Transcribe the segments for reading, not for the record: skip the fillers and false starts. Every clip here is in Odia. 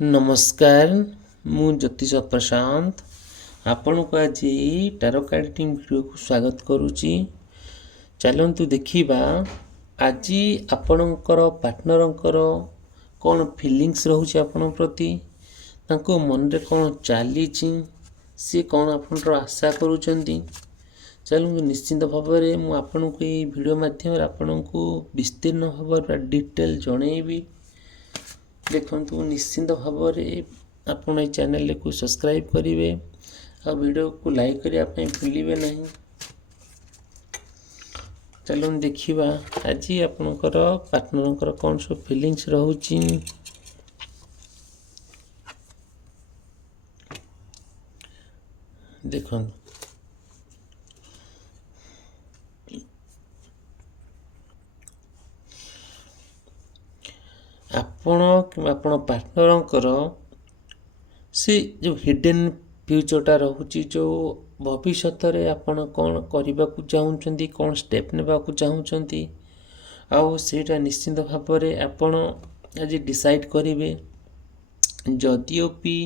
नमस्कार मु ज्योतिष प्रशांत आपण को आज टारो कार्ड टीम वीडियो को स्वागत करुच्ची। चलतु देखा आज आपणकर पार्टनरंकर कौन फिलिंग्स रोचे आपण प्रति तांको मन रे कौन चली सी कौन आपनर आशा करुँच। चलू निश्चिंत भाव में मुझे आपन को ये वीडियो माध्यम आपण को विस्तीर्ण भाव डिटेल जनइबी। देखु निश्चिंत भाव में आपण ये चैनल को सब्सक्राइब करेंगे आ वीडियो को लाइक करने भूलिए नहीं। चलो देखा आज आपणकर पार्टनर कौन सब फिलिंग्स रोची। देखो आपण आपण पार्टनरंकर से जो हिडन फ्यूचरटा रोचे जो भविष्य रे आपण कौन करने को चाहते कौन स्टेप नेबा को चाहते आउ सेटा निश्चिंत भाव में आपण आज डिसाइड करेंगे। जदिओ भी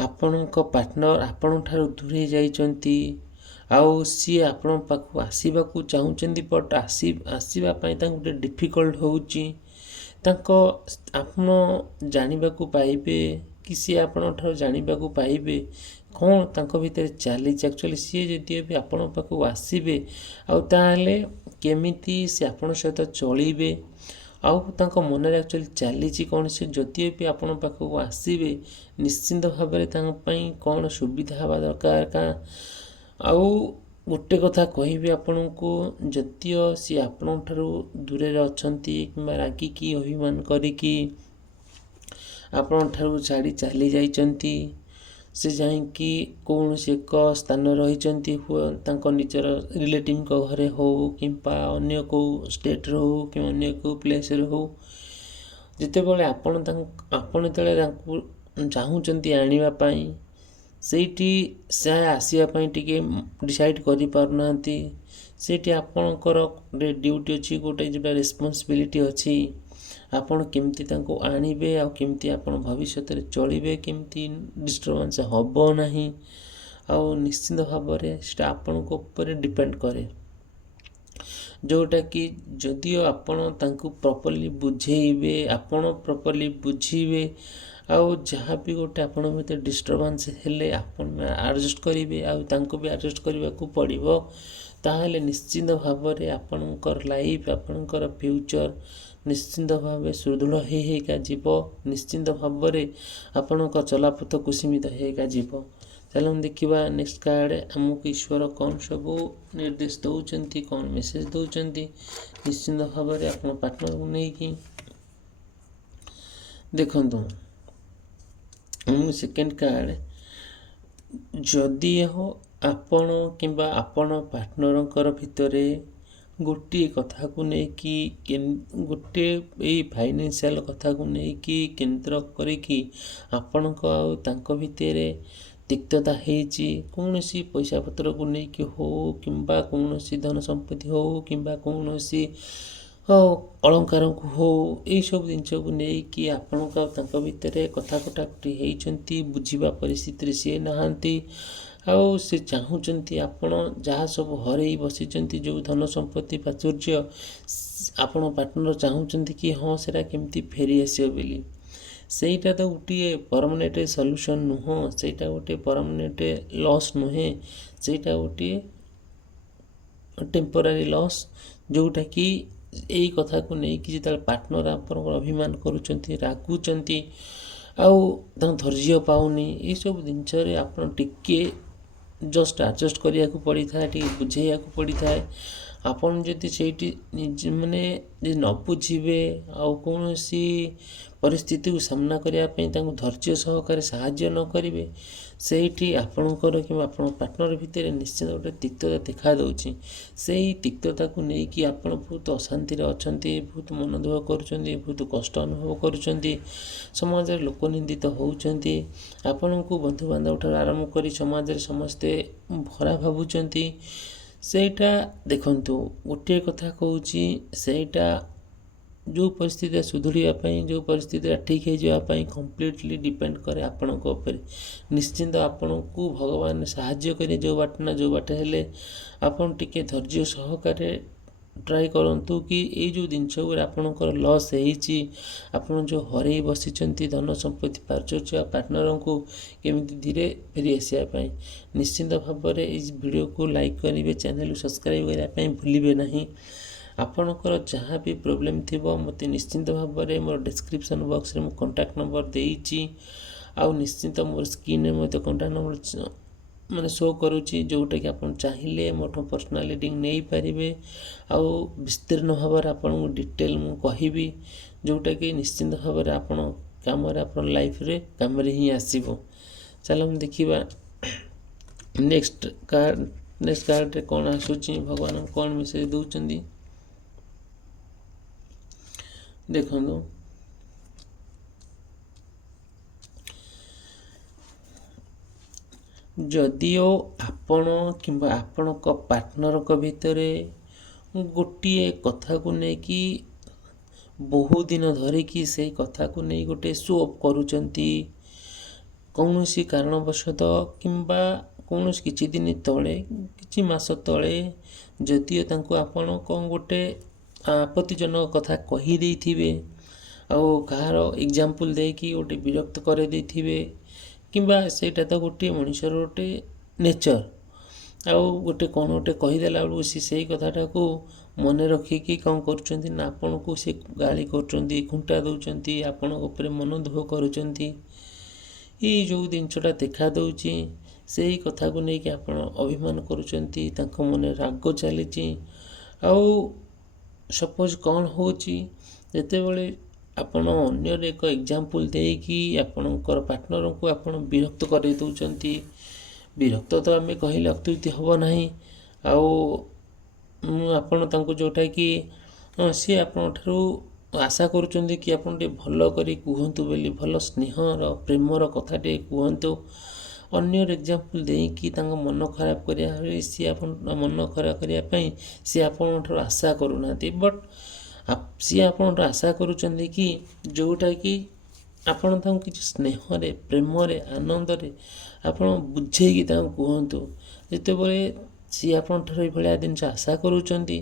आपण पार्टनर आपण ठारू दूरे जाइचंती आउ सी आपण पाखु आसीबा को चाहते बट आसीबा पई तांको डिफिकल्ट होउची। तांको आपण जानिबा को पाइबे कि सी आपण ठारू जानिबा को पाइबे कौन तांको भीतर चली एक्चुअली सी जदि भी आपण पाखु आसीबे आउ ताले केमिति से आपण सहित चलिबे आउ तांको मन रे एक्चुअली चली कौन से जदि भी आपण पाखु आसीबे निश्चिंत भाव में तांको पई कौन सुविधा हवा दरकार का। आउ गोटे कथा कहि आपण को जदिओ सी आपण ठारू दूरे अछंती कि रागिकी अभिमान करिकी आपण ठारू छाड़ी चली जाइचंती से जाइकी कौन से एक स्थान रही तांको निजर रिलेटिव को घरे हो कि अन्य को स्टेट हो कि अन्य को प्लेस हो जिते बड़े आपण चाहूँगी आने सेठी से आसवाई टी डिसाइड कर पारना सेठी आपणकर ड्यूटी अच्छी गोटे जोटा रेस्पॉन्सिबिलिटी अच्छी आपण केमती तांको आनिबे आ केमती आपण भविष्य रे चलिबे केमती डिस्टर्बेंस हबो नहीं आ निश्चिंत भाव में सेटा आपण को ऊपर डिपेंड करे जोटा कि जदिओ आपण तांको प्रॉपर्ली बुझेइबे आपण प्रॉपर्ली बुझीबे आउ जहाँ भी गोटे आपण भीतर डिस्टर्बेंस हेले आपण एडजस्ट करेंगे आउ तांको भी एडजस्ट करने को पड़ो ताहले निश्चिंत भाव में आपणकर लाइफ आपणकर फ्यूचर निश्चिंत भाव सुदृढ़ होगा जीव निश्चिंत भाव में आपणकर चलापथ कुसीमित होगा जीव। चलो देखा नेक्स्ट कार्ड आमको ईश्वर कौन सब निर्देश दौरान कौन मेसेज दौरान निश्चिंत भाव में आप पार्टनर को लेकिन देखु सेकेंड कार्ड जदि हो आपण किंबा आपण पार्टनरंकर भितरे गोटे कथा को लेकिन गोटे यही फाइनेंशियल कथा को लेकिन केंद्र करिकी आपण को भितर तिक्तता होती कौन सी पैसा पत्र को लेकिन हो किंबा कौन सी धन संपत्ति हो किंबा कौन सी अलंकार को हो यही सब जिनस को लेकिन आपण भितर कथा कटाकटी होती बुझा परिस्थिति सी नहांती आउ से चाहूँगी आपण जहाँ सब हरई बसी जो धन संपत्ति प्राचुर्य आपण पार्टनर चाहूँगी कि हाँ सेटा केमती फेरी आसो बोली सेटा तो गोटे परमानेंट सॉल्यूशन नुह सेटा गोटे परमानेंट लॉस नुहे सेटा गोटे टेम्पोरारी लॉस जोटा कि यही कथा को लेकिन जो पार्टनर आप अभिमान करुँच रागुंट आउ धैर्य पाऊनी ये सब जिनस आप टिके जस्ट एडजस्ट करने को पड़ी था बुझे को पड़ी था आपन जदि से माने न बुझे आउ कौन सी परिस्थिति को सामना करने धैर्य सहकार साहाय्य न करेंगे सेठी आपणकर कि आपण पार्टनर भितर निश्चित गोटे तिक्तता देखा दूसरी से तिक्तता को लेकिन आप बहुत अशांति अच्छा बहुत मन दुख कर बहुत कष्ट अनुभव कर समाज लोक निंदित होती आपण को बंधुबांधव ठार आरंभ कर समाज समस्ते भरा भावुंट सेटा देखंतु गोटे कथा कहूँ सेटा ଯେଉଁ ପରିସ୍ଥିତିରେ ସୁଧୁରିବା ପାଇଁ, ଯେଉଁ ପରିସ୍ଥିତିରେ ଠିକ୍ ହେଇଯିବା ପାଇଁ କମ୍ପ୍ଲିଟଲି ଡିପେଣ୍ଡ କରେ ଆପଣଙ୍କ ଉପରେ। ନିଶ୍ଚିନ୍ତ ଆପଣଙ୍କୁ ଭଗବାନ ସାହାଯ୍ୟ କରିବେ ଯେଉଁ ବାଟ ନା ଯେଉଁ ବାଟ ହେଲେ। ଆପଣ ଟିକେ ଧୈର୍ଯ୍ୟ ସହକାରେ ଟ୍ରାଏ କରନ୍ତୁ କି ଏଇ ଯେଉଁ ଜିନିଷ ଗୁଡ଼ା ଆପଣଙ୍କର ଲସ୍ ହେଇଛି, ଆପଣ ଯେଉଁ ହରେଇ ବସିଛନ୍ତି ଧନ ସମ୍ପତ୍ତି ପାରିଚର୍ଚ୍ଚା ପାର୍ଟନରଙ୍କୁ କେମିତି ଧୀରେ ଫେରି ଆସିବା ପାଇଁ। ନିଶ୍ଚିନ୍ତ ଭାବରେ ଏଇ ଭିଡ଼ିଓକୁ ଲାଇକ୍ କରିବେ, ଚ୍ୟାନେଲକୁ ସବସ୍କ୍ରାଇବ୍ କରିବା ପାଇଁ ଭୁଲିବେ ନାହିଁ। ଆପଣଙ୍କର ଯାହା ବି ପ୍ରୋବ୍ଲେମ୍ ଥିବ ମୋତେ ନିଶ୍ଚିନ୍ତ ଭାବରେ ମୋର ଡେସ୍କ୍ରିପସନ୍ ବକ୍ସରେ ମୁଁ କଣ୍ଟାକ୍ଟ ନମ୍ବର ଦେଇଛି। ଆଉ ନିଶ୍ଚିନ୍ତ ମୋର ସ୍କ୍ରିନ୍ରେ ମୋତେ କଣ୍ଟାକ୍ଟ ନମ୍ବର ଶୋ କରୁଛି, ଯେଉଁଟାକି ଆପଣ ଚାହିଁଲେ ମୋଠୁ ପର୍ସନାଲ ରିଡ଼ିଂ ନେଇପାରିବେ। ଆଉ ବିସ୍ତୀର୍ଣ୍ଣ ଭାବରେ ଆପଣଙ୍କୁ ଡିଟେଲ୍ ମୁଁ କହିବି, ଯେଉଁଟାକି ନିଶ୍ଚିନ୍ତ ଭାବରେ ଆପଣ କାମରେ, ଆପଣ ଲାଇଫ୍ରେ କାମରେ ହିଁ ଆସିବ। ଚାଲନ୍ତୁ ଦେଖିବା ନେକ୍ସଟ କାର୍ଡ଼ରେ କ'ଣ ଆସୁଛି, ଭଗବାନ କ'ଣ ମେସେଜ ଦେଉଛନ୍ତି ଦେଖନ୍ତୁ। ଯଦିଓ ଆପଣ କିମ୍ବା ଆପଣଙ୍କ ପାର୍ଟନରଙ୍କ ଭିତରେ ଗୋଟିଏ କଥାକୁ ନେଇକି ବହୁ ଦିନ ଧରିକି ସେଇ କଥାକୁ ନେଇ ଗୋଟେ ସୋ ଅଫ୍ କରୁଛନ୍ତି, କୌଣସି କାରଣବଶତଃ କିମ୍ବା କୌଣସି କିଛି ଦିନ ତଳେ, କିଛି ମାସ ତଳେ ଯଦିଓ ତାଙ୍କୁ ଆପଣ କ'ଣ ଗୋଟେ ଆପତ୍ତିଜନକ କଥା କହିଦେଇଥିବେ, ଆଉ କାହାର ଏକ୍ଜାମ୍ପଲ୍ ଦେଇକି ଗୋଟେ ବିରକ୍ତ କରିଦେଇଥିବେ, କିମ୍ବା ସେଇଟା ତ ଗୋଟିଏ ମଣିଷର ଗୋଟେ ନେଚର। ଆଉ ଗୋଟେ କ'ଣ ଗୋଟେ କହିଦେଲା ବେଳକୁ ସେଇ କଥାଟାକୁ ମନେ ରଖିକି କ'ଣ କରୁଛନ୍ତି ନା ଆପଣଙ୍କୁ ସେ ଗାଳି କରୁଛନ୍ତି, ଖୁଣ୍ଟା ଦେଉଛନ୍ତି, ଆପଣଙ୍କ ଉପରେ ମନ ଦୁଃଖ କରୁଛନ୍ତି। ଏଇ ଯେଉଁ ଜିନିଷଟା ଦେଖା ଦେଉଛି, ସେଇ କଥାକୁ ନେଇକି ଆପଣ ଅଭିମାନ କରୁଛନ୍ତି, ତାଙ୍କ ମନରେ ରାଗ ଚାଲିଛି। ଆଉ ସପୋଜ୍ କ'ଣ ହେଉଛି, ଯେତେବେଳେ ଆପଣ ଅନ୍ୟର ଏକ ଏକ୍ଜାମ୍ପଲ୍ ଦେଇକି ଆପଣଙ୍କର ପାର୍ଟନରଙ୍କୁ ଆପଣ ବିରକ୍ତ କରାଇ ଦେଉଛନ୍ତି। ବିରକ୍ତ ତ ଆମେ କହିଲେ ଅତ୍ୟୁକ୍ତି ହେବ ନାହିଁ। ଆଉ ଆପଣ ତାଙ୍କୁ ଯେଉଁଟାକି ସିଏ ଆପଣଙ୍କଠାରୁ ଆଶା କରୁଛନ୍ତି କି ଆପଣ ଟିକେ ଭଲ କରି କୁହନ୍ତୁ ବୋଲି, ଭଲ ସ୍ନେହର ପ୍ରେମର କଥା ଟିକେ କୁହନ୍ତୁ। ଅନ୍ୟର ଏକ୍ଜାମ୍ପଲ୍ ଦେଇକି ତାଙ୍କ ମନ ଖରାପ କରିବା ସିଏ ଆପଣ ମନ ଖରାପ କରିବା ପାଇଁ ସିଏ ଆପଣଙ୍କଠାରୁ ଆଶା କରୁନାହାନ୍ତି। ବଟ୍ ସିଏ ଆପଣଙ୍କଠାରୁ ଆଶା କରୁଛନ୍ତି କି ଯେଉଁଟାକି ଆପଣ ତାଙ୍କୁ କିଛି ସ୍ନେହରେ, ପ୍ରେମରେ, ଆନନ୍ଦରେ ଆପଣ ବୁଝେଇକି ତାଙ୍କୁ କୁହନ୍ତୁ। ଯେତେବେଳେ ସିଏ ଆପଣଙ୍କଠାରୁ ଏଇଭଳିଆ ଜିନିଷ ଆଶା କରୁଛନ୍ତି,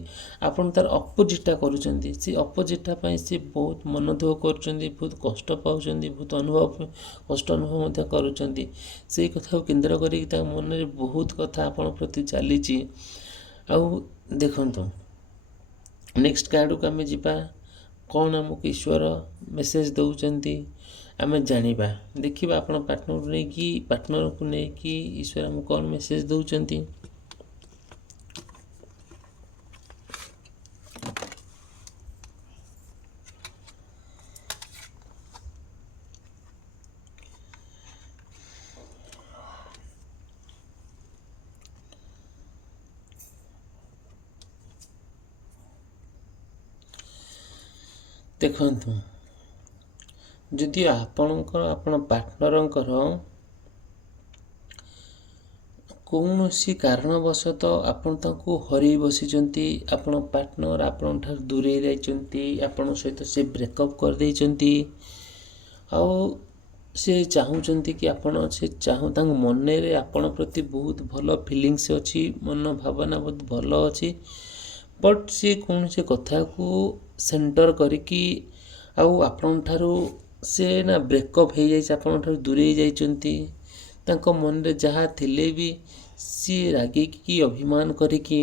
ଆପଣ ତା'ର ଅପୋଜିଟ୍ଟା କରୁଛନ୍ତି। ସେ ଅପୋଜିଟ୍ଟା ପାଇଁ ସିଏ ବହୁତ ମନ ଦୁଃଖ କରୁଛନ୍ତି, ବହୁତ କଷ୍ଟ ପାଉଛନ୍ତି, ବହୁତ କଷ୍ଟ ଅନୁଭବ ମଧ୍ୟ କରୁଛନ୍ତି। ସେଇ କଥାକୁ କେନ୍ଦ୍ର କରିକି ତାଙ୍କ ମନରେ ବହୁତ କଥା ଆପଣଙ୍କ ପ୍ରତି ଚାଲିଛି। ଆଉ ଦେଖନ୍ତୁ ନେକ୍ସଟ କାର୍ଡ଼କୁ ଆମେ ଯିବା। କ'ଣ ଆମକୁ ଈଶ୍ୱର ମେସେଜ ଦେଉଛନ୍ତି ଆମେ ଜାଣିବା। ଦେଖିବା ଆପଣ ପାର୍ଟନରକୁ ନେଇକି ଈଶ୍ୱର ଆମକୁ କ'ଣ ମେସେଜ ଦେଉଛନ୍ତି। ଦେଖନ୍ତୁ, ଯଦି ଆପଣ ପାର୍ଟନରଙ୍କର କୌଣସି କାରଣବଶତଃ ଆପଣ ତାଙ୍କୁ ହରେଇ ବସିଛନ୍ତି, ଆପଣ ପାର୍ଟନର ଆପଣଙ୍କଠାରୁ ଦୂରେଇ ଯାଇଛନ୍ତି, ଆପଣଙ୍କ ସହିତ ସେ ବ୍ରେକଅପ୍ କରିଦେଇଛନ୍ତି, ଆଉ ସେ ଚାହୁଁଛନ୍ତି କି ତାଙ୍କ ମନରେ ଆପଣଙ୍କ ପ୍ରତି ବହୁତ ଭଲ ଫିଲିଙ୍ଗସ୍ ଅଛି, ମନ ଭାବନା ବହୁତ ଭଲ ଅଛି। ବଟ୍ ସିଏ କୌଣସି କଥାକୁ ସେଣ୍ଟର କରିକି ଆଉ ଆପଣଙ୍କଠାରୁ ସେ ନା ବ୍ରେକଅପ୍ ହେଇଯାଇଛି, ଆପଣଙ୍କଠାରୁ ଦୂରେଇ ଯାଇଛନ୍ତି। ତାଙ୍କ ମନରେ ଯାହା ଥିଲେ ବି ସିଏ ରାଗିକି ଅଭିମାନ କରିକି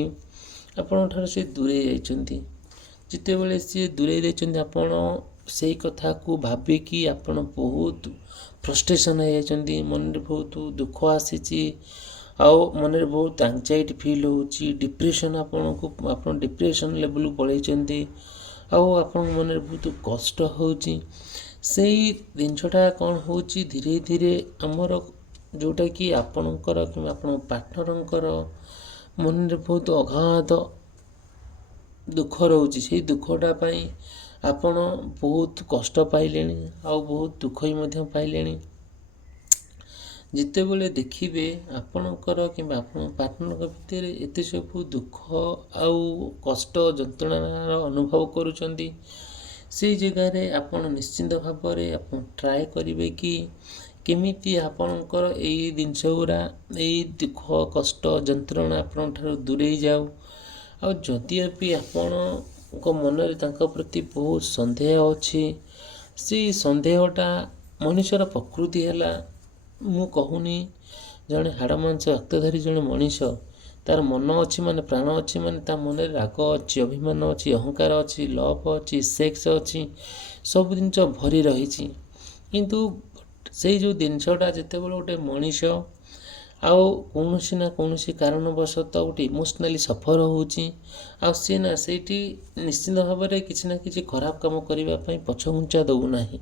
ଆପଣଙ୍କଠାରୁ ସେ ଦୂରେଇ ଯାଇଛନ୍ତି। ଯେତେବେଳେ ସିଏ ଦୂରେଇ ଯାଇଛନ୍ତି, ଆପଣ ସେଇ କଥାକୁ ଭାବିକି ଆପଣ ବହୁତ ଫ୍ରଷ୍ଟ୍ରେସନ୍ ହେଇଯାଇଛନ୍ତି, ମନରେ ବହୁତ ଦୁଃଖ ଆସିଛି, ଆଉ ମନରେ ବହୁତ ଆଙ୍ଜାଇଟି ଫିଲ୍ ହେଉଛି, ଡିପ୍ରେସନ୍ ଆପଣ ଡିପ୍ରେସନ୍ ଲେଭେଲକୁ ପଳାଇଛନ୍ତି, ଆଉ ଆପଣଙ୍କ ମନରେ ବହୁତ କଷ୍ଟ ହେଉଛି। ସେଇ ଜିନିଷଟା କ'ଣ ହେଉଛି, ଧୀରେ ଧୀରେ ଆମର ଯେଉଁଟାକି ଆପଣଙ୍କର କିମ୍ବା ଆପଣଙ୍କ ପାର୍ଟନରଙ୍କର ମନରେ ବହୁତ ଅଗାଧ ଦୁଃଖ ରହୁଛି। ସେଇ ଦୁଃଖଟା ପାଇଁ ଆପଣ ବହୁତ କଷ୍ଟ ପାଇଲେଣି, ଆଉ ବହୁତ ଦୁଃଖ ମଧ୍ୟ ପାଇଲେଣି। ଯେତେବେଳେ ଦେଖିବେ ଆପଣଙ୍କର କିମ୍ବା ଆପଣଙ୍କ ପାର୍ଟନରଙ୍କ ଭିତରେ ଏତେ ସବୁ ଦୁଃଖ ଆଉ କଷ୍ଟ ଯନ୍ତ୍ରଣାର ଅନୁଭବ କରୁଛନ୍ତି, ସେଇ ଜାଗାରେ ଆପଣ ନିଶ୍ଚିନ୍ତ ଭାବରେ ଆପଣ ଟ୍ରାଏ କରିବେ କି କେମିତି ଆପଣଙ୍କର ଏଇ ଜିନିଷ ଗୁଡ଼ା, ଏଇ ଦୁଃଖ କଷ୍ଟ ଯନ୍ତ୍ରଣା ଆପଣଙ୍କ ଠାରୁ ଦୂରେଇ ଯାଉ। ଆଉ ଯଦିଓ ବି ଆପଣଙ୍କ ମନରେ ତାଙ୍କ ପ୍ରତି ବହୁତ ସନ୍ଦେହ ଅଛି, ସେଇ ସନ୍ଦେହଟା ମଣିଷର ପ୍ରକୃତି ହେଲା, ମୁଁ କହୁନି ଜଣେ ହାଡ଼ ମାଂସ ରକ୍ତଧାରୀ ଜଣେ ମଣିଷ, ତାର ମନ ଅଛି ମାନେ ପ୍ରାଣ ଅଛି ମାନେ ତା ମନରେ ରାଗ ଅଛି, ଅଭିମାନ ଅଛି, ଅହଙ୍କାର ଅଛି, ଲଭ୍ ଅଛି, ସେକ୍ସ ଅଛି, ସବୁ ଜିନିଷ ଭରି ରହିଛି। କିନ୍ତୁ ସେଇ ଯେଉଁ ଜିନିଷଟା ଯେତେବେଳେ ଗୋଟେ ମଣିଷ ଆଉ କୌଣସି ନା କୌଣସି କାରଣବଶତଃ ଗୋଟେ ଇମୋସନାଲି ସଫର ହେଉଛି, ଆଉ ସିଏ ନା ସେଇଠି ନିଶ୍ଚିନ୍ତ ଭାବରେ କିଛି ନା କିଛି ଖରାପ କାମ କରିବା ପାଇଁ ପଛଘୁଞ୍ଚା ଦେଉନାହିଁ।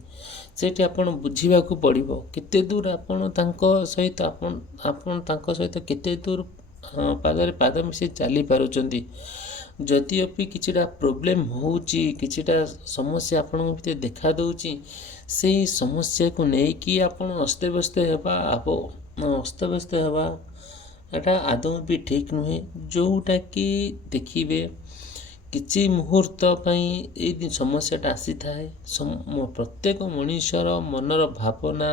ସେଇଠି ଆପଣ ବୁଝିବାକୁ ପଡ଼ିବ କେତେ ଦୂର ଆପଣ ତାଙ୍କ ସହିତ ଆପଣ ତାଙ୍କ ସହିତ କେତେ ଦୂର ପାଦରେ ପାଦ ମିଶାଇ ଚାଲିପାରୁଛନ୍ତି। ଯଦିଓ ବି କିଛିଟା ପ୍ରୋବ୍ଲେମ୍ ହେଉଛି, କିଛିଟା ସମସ୍ୟା ଆପଣଙ୍କ ଭିତରେ ଦେଖା ଦେଉଛି, ସେଇ ସମସ୍ୟାକୁ ନେଇକି ଆପଣ ଅସ୍ତବ୍ୟସ୍ତ ହେବା ଏଟା ଆଦୌ ବି ଠିକ୍ ନୁହେଁ। ଯେଉଁଟାକି ଦେଖିବେ କିଛି ମୁହୂର୍ତ୍ତ ପାଇଁ ଏଇ ସମସ୍ୟାଟା ଆସିଥାଏ। ପ୍ରତ୍ୟେକ ମଣିଷର ମନର ଭାବନା,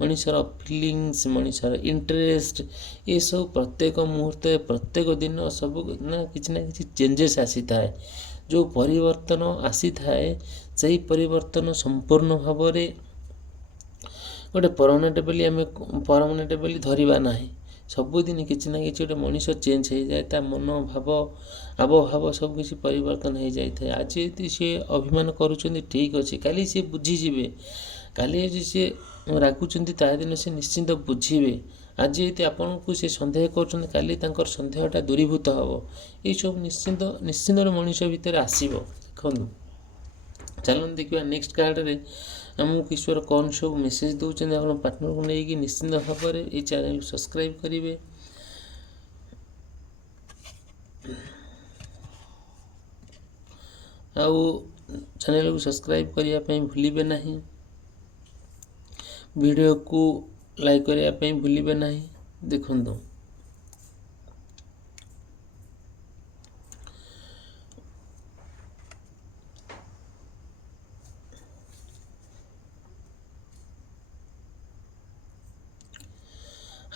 ମଣିଷର ଫିଲିଙ୍ଗସ୍, ମଣିଷର ଇଣ୍ଟରେଷ୍ଟ, ଏସବୁ ପ୍ରତ୍ୟେକ ମୁହୂର୍ତ୍ତରେ ପ୍ରତ୍ୟେକ ଦିନ ସବୁ ନା କିଛି ଚେଞ୍ଜେସ୍ ଆସିଥାଏ। ଯେଉଁ ପରିବର୍ତ୍ତନ ଆସିଥାଏ, ସେହି ପରିବର୍ତ୍ତନ ସମ୍ପୂର୍ଣ୍ଣ ଭାବରେ ଗୋଟେ ପରମାନେଣ୍ଟ ବୋଲି ଧରିବା ନାହିଁ। ସବୁଦିନ କିଛି ନା କିଛି ଗୋଟେ ମଣିଷ ଚେଞ୍ଜ ହେଇଯାଏ, ତା ମନ ଭାବ ଆବଭାବ ସବୁ କିଛି ପରିବର୍ତ୍ତନ ହେଇଯାଇଥାଏ। ଆଜି ଯଦି ସିଏ ଅଭିମାନ କରୁଛନ୍ତି ଠିକ୍ ଅଛି, କାଲି ସିଏ ବୁଝିଯିବେ। କାଲି ଯଦି ସିଏ ରାଗୁଛନ୍ତି ତା ଦିନ ସିଏ ନିଶ୍ଚିନ୍ତ ବୁଝିବେ। ଆଜି ଯଦି ଆପଣଙ୍କୁ ସେ ସନ୍ଦେହ କରୁଛନ୍ତି, କାଲି ତାଙ୍କର ସନ୍ଦେହଟା ଦୂରୀଭୂତ ହେବ। ଏଇସବୁ ନିଶ୍ଚିନ୍ତରେ ମଣିଷ ଭିତରେ ଆସିବ। ଦେଖନ୍ତୁ, ଚାଲନ୍ତୁ ଦେଖିବା ନେକ୍ସଟ କାର୍ଡ଼ରେ ଆମକୁ ଈଶ୍ୱର କ'ଣ ସବୁ ମେସେଜ୍ ଦେଉଛନ୍ତି ଆପଣ ପାର୍ଟନରକୁ ନେଇକି। ନିଶ୍ଚିନ୍ତ ଭାବରେ ଏଇ ଚ୍ୟାନେଲକୁ ସବସ୍କ୍ରାଇବ୍ କରିବେ। ଆଉ ଚ୍ୟାନେଲକୁ ସବସ୍କ୍ରାଇବ୍ କରିବା ପାଇଁ ଭୁଲିବେ ନାହିଁ। ଭିଡ଼ିଓକୁ ଲାଇକ୍ କରିବା ପାଇଁ ଭୁଲିବେ ନାହିଁ। ଦେଖନ୍ତୁ,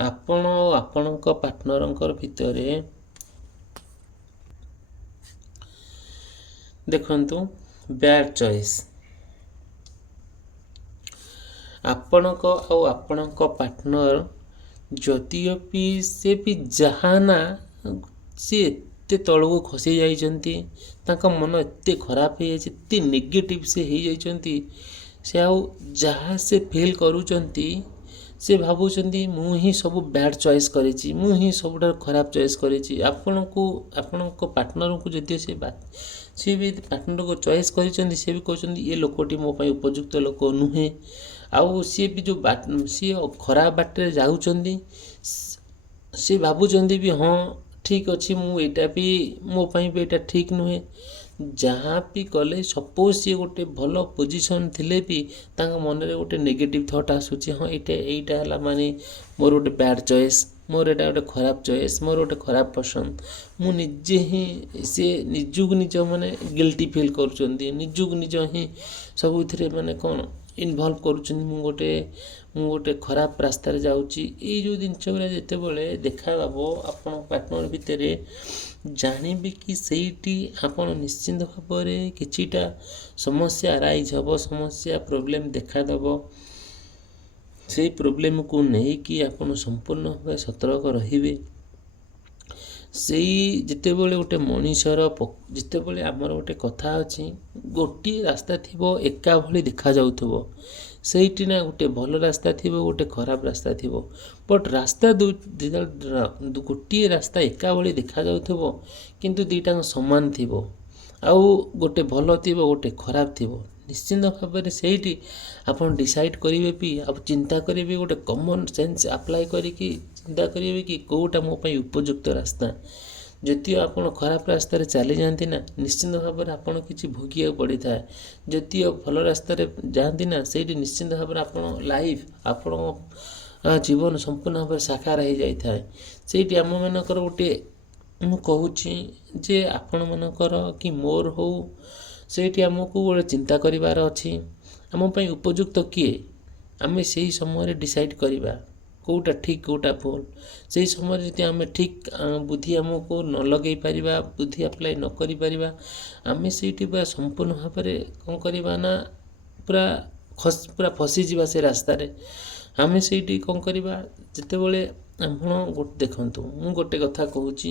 ଆପଣ ଓ ଆପଣଙ୍କ ପାର୍ଟନରଙ୍କର ଭିତରେ ଦେଖନ୍ତୁ ବ୍ୟାଡ୍ ଚଏସ୍। ଆପଣଙ୍କ ଆଉ ଆପଣଙ୍କ ପାର୍ଟନର ଯଦିଓ ବି ସେ ବି ଯାହା ନା ସିଏ ଏତେ ତଳକୁ ଖସି ଯାଇଛନ୍ତି, ତାଙ୍କ ମନ ଏତେ ଖରାପ ହେଇଯାଇଛି, ଏତେ ନେଗେଟିଭ୍ ସେ ହେଇଯାଇଛନ୍ତି, ସେ ଆଉ ଯାହା ସେ ଫିଲ୍ କରୁଛନ୍ତି, ସେ ଭାବୁଛନ୍ତି ମୁଁ ହିଁ ସବୁ ବ୍ୟାଡ୍ ଚଏସ୍ କରିଛି, ମୁଁ ହିଁ ସବୁଠାରୁ ଖରାପ ଚଏସ୍ କରିଛି। ଆପଣଙ୍କ ପାର୍ଟନରଙ୍କୁ ଯଦି ସିଏ ବି ପାର୍ଟନରକୁ ଚଏସ୍ କରିଛନ୍ତି, ସିଏ ବି କହୁଛନ୍ତି ଏ ଲୋକଟି ମୋ ପାଇଁ ଉପଯୁକ୍ତ ଲୋକ ନୁହେଁ। ଆଉ ସିଏ ବି ସିଏ ଖରାପ ବାଟରେ ଯାଉଛନ୍ତି, ସିଏ ଭାବୁଛନ୍ତି ବି ହଁ ଠିକ୍ ଅଛି, ମୁଁ ଏଇଟା ବି ମୋ ପାଇଁ ବି ଏଇଟା ଠିକ୍ ନୁହେଁ। ଯାହା ବି କଲେ ସପୋଜ୍ ସିଏ ଗୋଟେ ଭଲ ପୋଜିସନ୍ ଥିଲେ ବି ତାଙ୍କ ମନରେ ଗୋଟେ ନେଗେଟିଭ୍ ଥଟ୍ ଆସୁଛି, ହଁ ଏଇଟା ହେଲା ମାନେ ମୋର ଗୋଟେ ବ୍ୟାଡ୍ ଚଏସ୍, ମୋର ଏଇଟା ଗୋଟେ ଖରାପ ଚଏସ୍, ମୋର ଗୋଟେ ଖରାପ ପସନ୍ଦ। ମୁଁ ନିଜେ ହିଁ ସିଏ ନିଜକୁ ନିଜ ମାନେ ଗିଲ୍ଟି ଫିଲ୍ କରୁଛନ୍ତି, ନିଜକୁ ନିଜ ହିଁ ସବୁଥିରେ ମାନେ କ'ଣ ଇନଭଲ୍ଭ କରୁଛନ୍ତି। ମୁଁ ଗୋଟେ ଖରାପ ରାସ୍ତାରେ ଯାଉଛି। ଏଇ ଯେଉଁ ଜିନିଷ ଗୁଡ଼ା ଯେତେବେଳେ ଦେଖାଦେବ ଆପଣଙ୍କ ପାର୍ଟନର ଭିତରେ, ଜାଣିବେ କି ସେଇଠି ଆପଣ ନିଶ୍ଚିନ୍ତ ଭାବରେ କିଛିଟା ସମସ୍ୟା ଆରାଇଜ୍ ହେବ, ସମସ୍ୟା ପ୍ରୋବ୍ଲେମ୍ ଦେଖାଦେବ। ସେଇ ପ୍ରୋବ୍ଲେମକୁ ନେଇକି ଆପଣ ସମ୍ପୂର୍ଣ୍ଣ ଭାବେ ସତର୍କ ରହିବେ। ଯେତେବେଳେ ଗୋଟେ ମଣିଷର ଯେତେବେଳେ ଆମର ଗୋଟେ କଥା ଅଛି, ଗୋଟିଏ ରାସ୍ତା ଥିବ ଏକା ଭଳି ଦେଖାଯାଉଥିବ, ସେଇଠି ନା ଗୋଟେ ଭଲ ରାସ୍ତା ଥିବ, ଗୋଟେ ଖରାପ ରାସ୍ତା ଥିବ। ବଟ୍ ଗୋଟିଏ ରାସ୍ତା ଏକା ଭଳି ଦେଖାଯାଉଥିବ, କିନ୍ତୁ ଦୁଇଟାଙ୍କ ସମାନ ଥିବ। ଆଉ ଗୋଟେ ଭଲ ଥିବ, ଗୋଟେ ଖରାପ ଥିବ। ନିଶ୍ଚିନ୍ତ ଭାବରେ ସେଇଠି ଆପଣ ଡିସାଇଡ଼୍ କରିବେ ବି, ଆଉ ଚିନ୍ତା କରିବେ, ଗୋଟେ କମନ୍ ସେନ୍ସ ଆପ୍ଲାଏ କରିକି ଚିନ୍ତା କରିବେ କି କେଉଁଟା ମୋ ପାଇଁ ଉପଯୁକ୍ତ ରାସ୍ତା। ଯଦିଓ ଆପଣ ଖରାପ ରାସ୍ତାରେ ଚାଲିଯାଆନ୍ତି ନା, ନିଶ୍ଚିନ୍ତ ଭାବରେ ଆପଣ କିଛି ଭୋଗିବାକୁ ପଡ଼ିଥାଏ। ଯଦିଓ ଭଲ ରାସ୍ତାରେ ଯାଆନ୍ତି ନା, ସେଇଠି ନିଶ୍ଚିନ୍ତ ଭାବରେ ଆପଣଙ୍କ ଜୀବନ ସମ୍ପୂର୍ଣ୍ଣ ଭାବରେ ସାକାର ହେଇଯାଇଥାଏ। ସେଇଠି ଆମମାନଙ୍କର ମୁଁ କହୁଛି ଯେ ଆପଣମାନଙ୍କର କି ମୋର ହଉ, ସେଇଠି ଆମକୁ ଗୋଟେ ଚିନ୍ତା କରିବାର ଅଛି ଆମ ପାଇଁ ଉପଯୁକ୍ତ କିଏ, ଆମେ ସେହି ସମୟରେ ଡିସାଇଡ଼୍ କରିବା କେଉଁଟା ଠିକ୍ କେଉଁଟା ଭୁଲ। ସେହି ସମୟରେ ଯଦି ଆମେ ଠିକ୍ ବୁଦ୍ଧି ଆମକୁ ନ ଲଗେଇ ପାରିବା, ବୁଦ୍ଧି ଆପ୍ଲାଏ ନ କରିପାରିବା, ଆମେ ସେଇଠି ପୁରା ସମ୍ପୂର୍ଣ୍ଣ ଭାବରେ କ'ଣ କରିବା ନା ପୁରା ଫସିଯିବା ସେ ରାସ୍ତାରେ। ଆମେ ସେଇଠି କ'ଣ କରିବା, ଯେତେବେଳେ ଆପଣ ଦେଖନ୍ତୁ, ମୁଁ ଗୋଟେ କଥା କହୁଛି,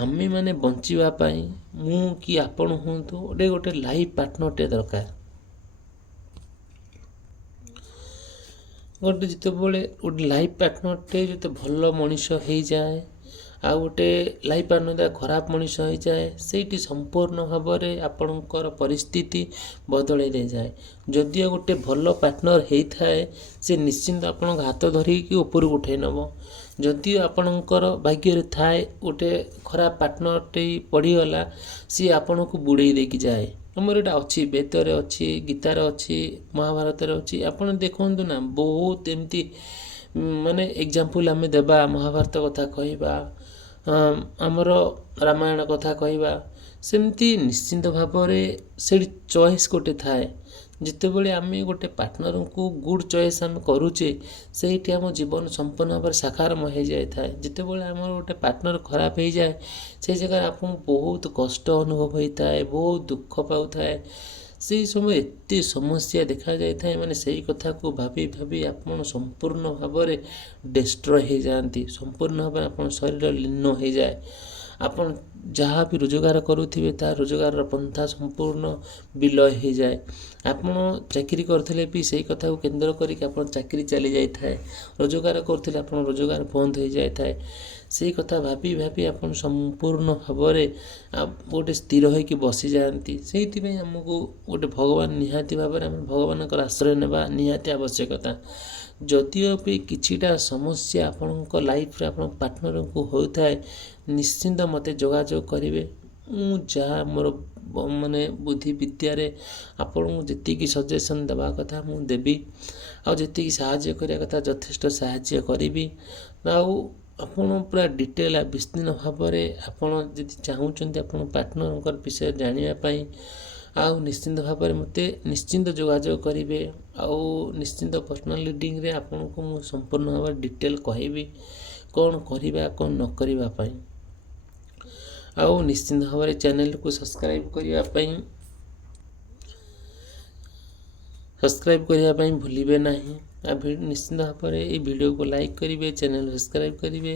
ଆମେମାନେ ବଞ୍ଚିବା ପାଇଁ ମୁଁ କି ଆପଣ ହୁଅନ୍ତୁ ଗୋଟେ ଲାଇଫ୍ ପାର୍ଟନର୍ଟେ ଦରକାର। ଯେତେବେଳେ ଗୋଟେ ଲାଇଫ୍ ପାର୍ଟନର୍ଟେ ଯେତେ ଭଲ ମଣିଷ ହେଇଯାଏ ଆଉ ଗୋଟେ ଲାଇଫ୍ ପାର୍ଟନର୍ ଖରାପ ମଣିଷ ହେଇଯାଏ, ସେଇଠି ସମ୍ପୂର୍ଣ୍ଣ ଭାବରେ ଆପଣଙ୍କର ପରିସ୍ଥିତି ବଦଳାଇ ଦେଇଯାଏ। ଯଦିଓ ଗୋଟେ ଭଲ ପାର୍ଟନର୍ ହେଇଥାଏ, ସେ ନିଶ୍ଚିନ୍ତ ଆପଣଙ୍କ ହାତ ଧରିକି ଉପରକୁ ଉଠାଇ ନେବ। ଯଦିଓ ଆପଣଙ୍କର ଭାଗ୍ୟରେ ଥାଏ ଗୋଟେ ଖରାପ ପାର୍ଟନର୍ଟେ ପଡ଼ିଗଲା, ସିଏ ଆପଣଙ୍କୁ ବୁଡ଼େଇ ଦେଇକି ଯାଏ। ଆମର ଏଇଟା ଅଛି, ବେଦରେ ଅଛି, ଗୀତାରେ ଅଛି, ମହାଭାରତରେ ଅଛି। ଆପଣ ଦେଖନ୍ତୁ ନା, ବହୁତ ଏମିତି ମାନେ ଏକ୍ଜାମ୍ପଲ୍ ଆମେ ଦେବା, ମହାଭାରତ କଥା କହିବା, ଆମର ରାମାୟଣ କଥା କହିବା, ସେମିତି ନିଶ୍ଚିନ୍ତ ଭାବରେ ସେଇଠି ଚଏସ୍ ଗୋଟେ ଥାଏ। ଯେତେବେଳେ ଆମେ ଗୋଟେ ପାର୍ଟନର୍ଙ୍କୁ ଗୁଡ୍ ଚଏସ୍ ଆମେ କରୁଛେ, ସେଇଠି ଆମ ଜୀବନ ସମ୍ପୂର୍ଣ୍ଣ ଭାବରେ ସାକାରମୟ ହେଇଯାଇଥାଏ। ଯେତେବେଳେ ଆମର ଗୋଟେ ପାର୍ଟନର୍ ଖରାପ ହେଇଯାଏ, ସେଇ ଜାଗାରେ ଆପଣଙ୍କୁ ବହୁତ କଷ୍ଟ ଅନୁଭବ ହୋଇଥାଏ, ବହୁତ ଦୁଃଖ ପାଉଥାଏ। ସେହି ସମୟରେ ଏତେ ସମସ୍ୟା ଦେଖାଯାଇଥାଏ, ମାନେ ସେଇ କଥାକୁ ଭାବି ଭାବି ଆପଣ ସମ୍ପୂର୍ଣ୍ଣ ଭାବରେ ଡେଷ୍ଟ୍ରୟ ହେଇଯାଆନ୍ତି, ସମ୍ପୂର୍ଣ୍ଣ ଭାବରେ ଆପଣ ଶରୀର ଲୀନ ହେଇଯାଏ। ଆପଣ ଯାହା ବି ରୋଜଗାର କରୁଥିବେ, ତା ରୋଜଗାରର ପନ୍ଥା ସମ୍ପୂର୍ଣ୍ଣ ବିଲୟ ହେଇଯାଏ। ଆପଣ ଚାକିରି କରୁଥିଲେ ବି ସେଇ କଥାକୁ କେନ୍ଦ୍ର କରିକି ଆପଣ ଚାକିରି ଚାଲିଯାଇଥାଏ। ରୋଜଗାର କରୁଥିଲେ ଆପଣ ରୋଜଗାର ବନ୍ଦ ହୋଇଯାଇଥାଏ। ସେଇ କଥା ଭାବି ଭାବି ଆପଣ ସମ୍ପୂର୍ଣ୍ଣ ଭାବରେ ଗୋଟେ ସ୍ଥିର ହୋଇକି ବସିଯାଆନ୍ତି। ସେଇଥିପାଇଁ ଆମକୁ ଗୋଟେ ଭଗବାନ ନିହାତି ଭାବରେ ଆମେ ଭଗବାନଙ୍କର ଆଶ୍ରୟ ନେବା ନିହାତି ଆବଶ୍ୟକତା। ଯଦିଓ ବି କିଛିଟା ସମସ୍ୟା ଆପଣଙ୍କ ଲାଇଫ୍ରେ ଆପଣଙ୍କ ପାର୍ଟନର୍ଙ୍କୁ ହେଉଥାଏ, ନିଶ୍ଚିନ୍ତ ମୋତେ ଯୋଗାଯୋଗ କରିବେ। ମୁଁ ଯାହା ମୋର ମାନେ ବୁଦ୍ଧି ବିଦ୍ୟାରେ ଆପଣଙ୍କୁ ଯେତିକି ସଜେସନ୍ ଦେବା କଥା ମୁଁ ଦେବି, ଆଉ ଯେତିକି ସାହାଯ୍ୟ କରିବା କଥା ଯଥେଷ୍ଟ ସାହାଯ୍ୟ କରିବି। ଆଉ ଆପଣ ପୁରା ଡିଟେଲ୍ ବିସ୍ତୀର୍ଣ୍ଣ ଭାବରେ ଆପଣ ଯଦି ଚାହୁଁଛନ୍ତି ଆପଣ ପାର୍ଟନର୍ଙ୍କର ବିଷୟରେ ଜାଣିବା ପାଇଁ, ଆଉ ନିଶ୍ଚିନ୍ତ ଭାବରେ ମୋତେ ନିଶ୍ଚିନ୍ତ ଯୋଗାଯୋଗ କରିବେ। ଆଉ ନିଶ୍ଚିନ୍ତ ପର୍ସନାଲ୍ ରିଡ଼ିଂରେ ଆପଣଙ୍କୁ ମୁଁ ସମ୍ପୂର୍ଣ୍ଣ ଭାବରେ ଡିଟେଲ୍ କହିବି କ'ଣ କରିବା କ'ଣ ନ କରିବା ପାଇଁ। ଆଉ ନିଶ୍ଚିନ୍ତ ଭାବରେ ଚ୍ୟାନେଲକୁ ସବସ୍କ୍ରାଇବ୍ କରିବା ପାଇଁ ଭୁଲିବେ ନାହିଁ। ନିଶ୍ଚିନ୍ତ ଭାବରେ ଏହି ଭିଡ଼ିଓକୁ ଲାଇକ୍ କରିବେ, ଚ୍ୟାନେଲ୍ ସବସ୍କ୍ରାଇବ୍ କରିବେ।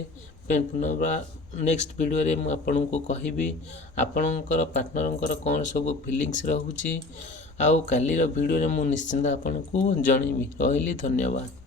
ନେକ୍ସଟ ଭିଡ଼ିଓରେ ମୁଁ ଆପଣଙ୍କୁ କହିବି ଆପଣଙ୍କର ପାର୍ଟନର୍ଙ୍କର କ'ଣ ସବୁ ଫିଲିଙ୍ଗସ୍ ରହୁଛି, ଆଉ କାଲିର ଭିଡ଼ିଓରେ ମୁଁ ନିଶ୍ଚିନ୍ତ ଆପଣଙ୍କୁ ଜଣେଇବି। ରହିଲି, ଧନ୍ୟବାଦ।